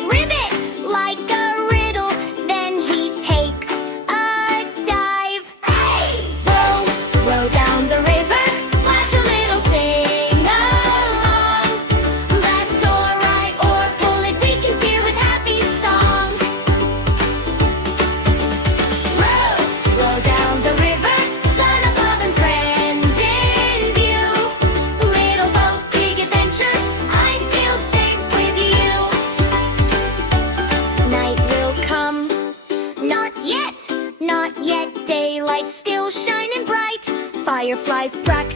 oars, ribbit like a riddle. Then he takes a dive. Hey! Row, row down the river, splash a little, sing along. Left or right or pull it, we can steer with happy song. Row, row down the river, sun above and friends in view. Little boat, big adventure, I feel safe with you. Night will come, not yet, not yet. Daylight still shining bright. Fireflies practice